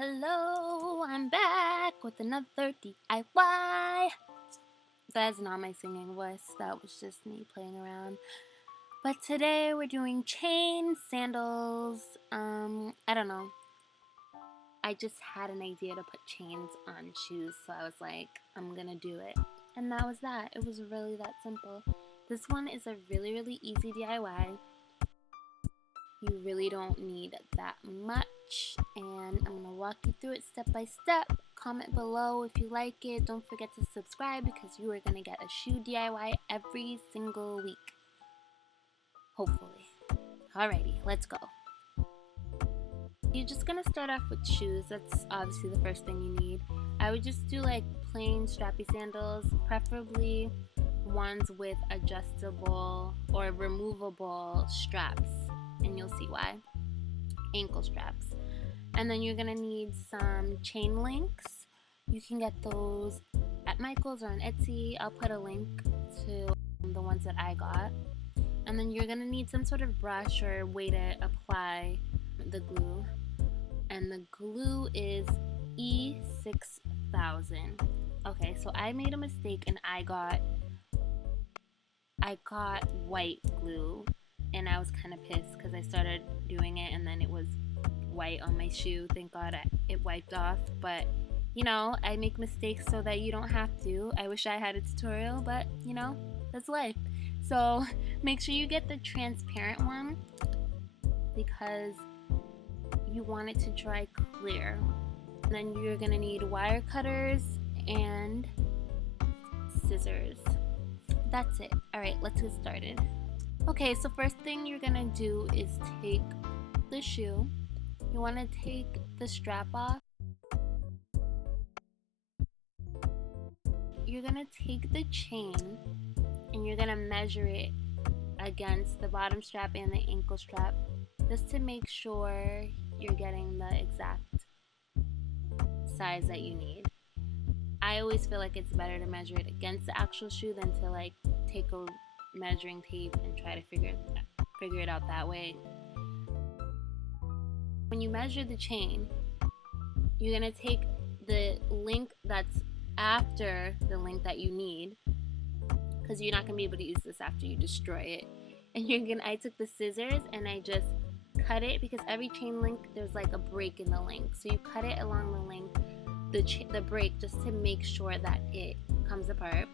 Hello, I'm back with another DIY. That's not my singing voice, that was just me playing around. But today we're doing chain sandals. I don't know. I just had an idea to put chains on shoes, so I was like, I'm gonna do it. And that was that. It was really that simple. This one is a really easy DIY. You really don't need that much, and I'm gonna walk you through it step by step. Comment below if you like it. Don't forget to subscribe because you are gonna get a shoe DIY every single week, hopefully. Alrighty, let's go. You're just gonna start off with shoes. That's obviously the first thing you need. I would just do like plain strappy sandals, preferably ones with adjustable or removable straps, and you'll see why. Ankle straps. And then you're gonna need some chain links. You can get those at Michael's or on Etsy. I'll put a link to the ones that I got. And then you're gonna need some sort of brush or way to apply the glue. And the glue is E6000. Okay, so I made a mistake and I got white glue, and I was kind of pissed because I started doing it and then it was white on my shoe. Thank God it wiped off, but you know, I make mistakes so that you don't have to. I wish I had a tutorial, but you know, that's life. So make sure you get the transparent one because you want it to dry clear. And then you're gonna need wire cutters and scissors. That's it. Alright, let's get started. Okay, so first thing you're gonna do is take the shoe. You want to take the strap off. You're gonna take the chain and you're gonna measure it against the bottom strap and the ankle strap just to make sure you're getting the exact size that you need. I always feel like it's better to measure it against the actual shoe than to like take a measuring tape and try to figure it out that way. When you measure the chain, you're gonna take the length that's after the length that you need, because you're not gonna be able to use this after you destroy it. And I took the scissors and I just cut it, because every chain link there's like a break in the length, so you cut it along the length, the break, just to make sure that it comes apart.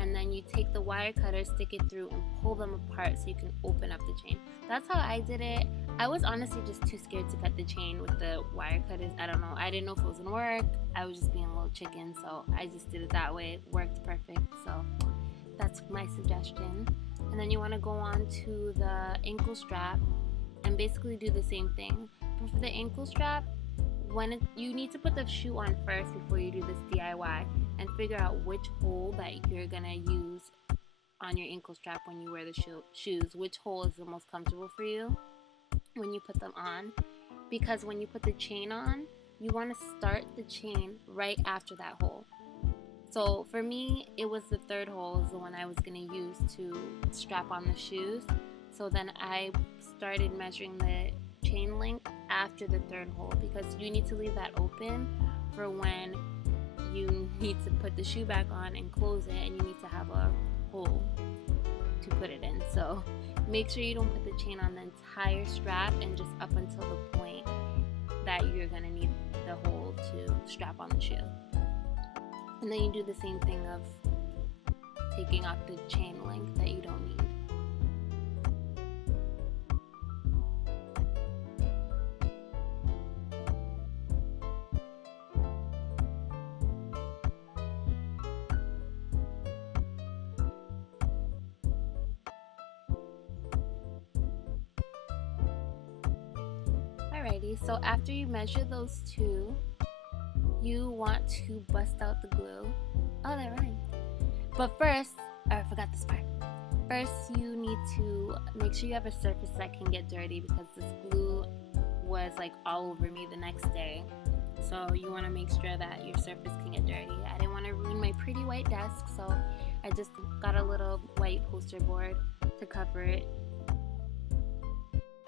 And then you take the wire cutter, stick it through, and pull them apart so you can open up the chain. That's how I did it. I was honestly just too scared to cut the chain with the wire cutters. I don't know. I didn't know if it was gonna work. I was just being a little chicken, so I just did it that way. It worked perfect. So that's my suggestion. And then you want to go on to the ankle strap and basically do the same thing. But for the ankle strap, you need to put the shoe on first before you do this DIY, and figure out which hole that you're gonna use on your ankle strap when you wear the shoes. Which hole is the most comfortable for you when you put them on, because when you put the chain on, you want to start the chain right after that hole. So for me, it was the third hole is the one I was gonna use to strap on the shoes. So then I started measuring the chain length after the third hole, because you need to leave that open for when you need to put the shoe back on and close it, and you need to have a hole to put it in. So make sure you don't put the chain on the entire strap and just up until the point that you're gonna need the hole to strap on the shoe. And then you do the same thing of taking off the chain length that you don't need. Alrighty, so after you measure those two, you want to bust out the glue. Oh, that rhymed. But first, I forgot this part. First, you need to make sure you have a surface that can get dirty, because this glue was like all over me the next day. So you want to make sure that your surface can get dirty. I didn't want to ruin my pretty white desk, so I just got a little white poster board to cover it.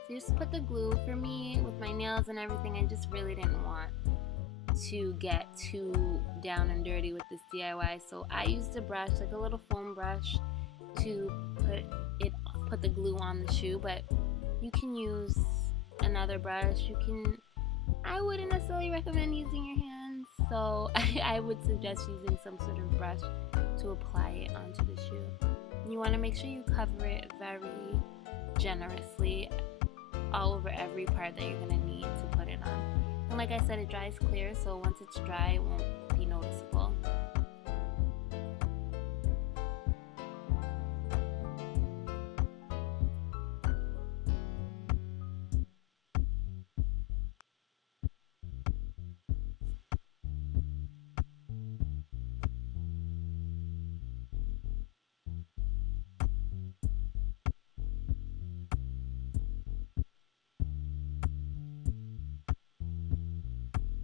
So just put the glue. For me, with my nails and everything, I just really didn't want to get too down and dirty with this DIY. So I used a brush, like a little foam brush, to put the glue on the shoe, but you can use another brush. I wouldn't necessarily recommend using your hands, so I would suggest using some sort of brush to apply it onto the shoe. You want to make sure you cover it very generously all over every part that you're going to need to put it on. And like I said, it dries clear, so once it's dry, it won't be noticeable.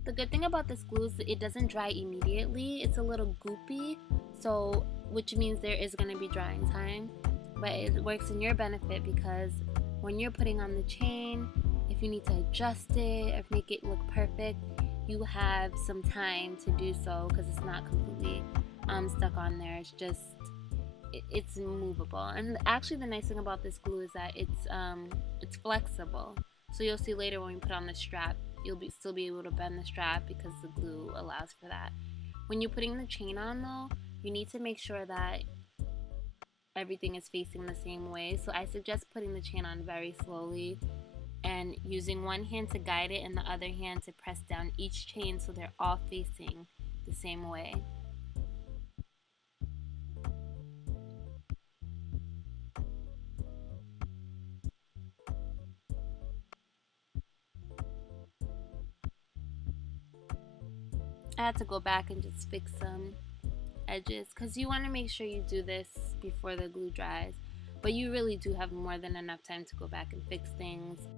The good thing about this glue is that it doesn't dry immediately. It's a little goopy, so which means there is going to be drying time, but it works in your benefit because when you're putting on the chain, if you need to adjust it or make it look perfect, you have some time to do so because it's not completely stuck on there. It's just it's movable. And actually the nice thing about this glue is that it's flexible, so you'll see later when we put on the strap, you'll still be able to bend the strap because the glue allows for that. When you're putting the chain on though, you need to make sure that everything is facing the same way. So I suggest putting the chain on very slowly and using one hand to guide it and the other hand to press down each chain so they're all facing the same way. I had to go back and just fix some edges because you want to make sure you do this before the glue dries, but you really do have more than enough time to go back and fix things.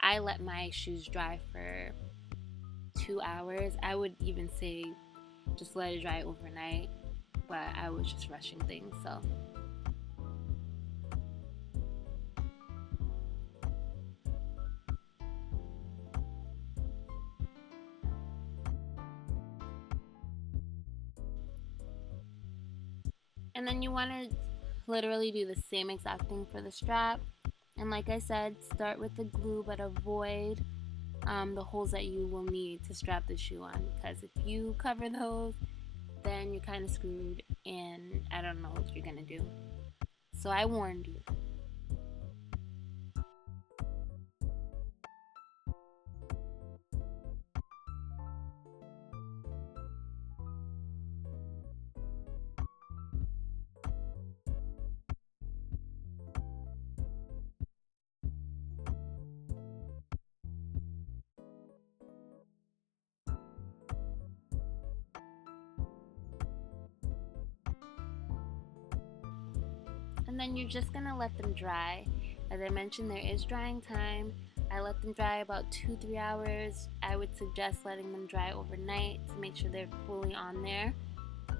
I let my shoes dry for 2 hours. I would even say just let it dry overnight, but I was just rushing things, so. And then you want to literally do the same exact thing for the strap. And like I said, start with the glue, but avoid the holes that you will need to strap the shoe on, because if you cover those, then you're kind of screwed and I don't know what you're gonna do. So I warned you. And then you're just gonna let them dry. As I mentioned, there is drying time. I let them dry about 2-3 hours. I would suggest letting them dry overnight to make sure they're fully on there.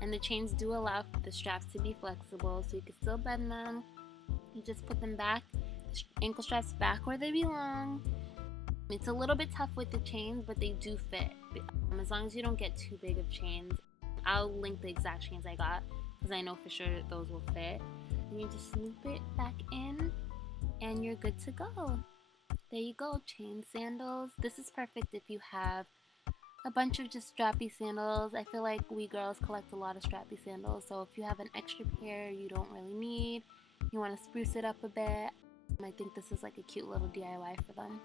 And the chains do allow the straps to be flexible, so you can still bend them. You just put them back, the ankle straps back where they belong. It's a little bit tough with the chains, but they do fit. As long as you don't get too big of chains. I'll link the exact chains I got because I know for sure that those will fit. And you just loop it back in and you're good to go. There you go, chain sandals. This is perfect if you have a bunch of just strappy sandals. I feel like we girls collect a lot of strappy sandals, so if you have an extra pair you don't really need, you want to spruce it up a bit, I think this is like a cute little DIY for them.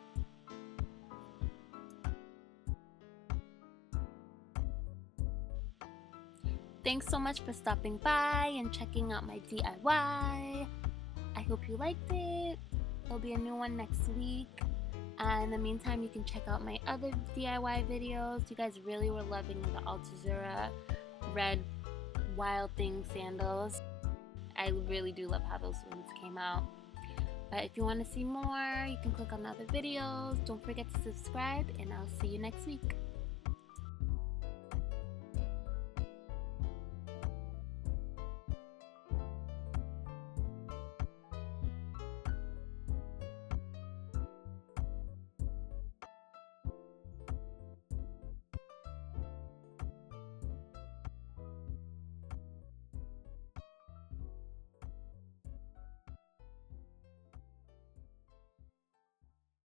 Thanks so much for stopping by and checking out my DIY. I hope you liked it. There'll be a new one next week. In the meantime, you can check out my other DIY videos. You guys really were loving the Altazura red Wild Thing sandals. I really do love how those ones came out. But if you want to see more, you can click on the other videos. Don't forget to subscribe, and I'll see you next week.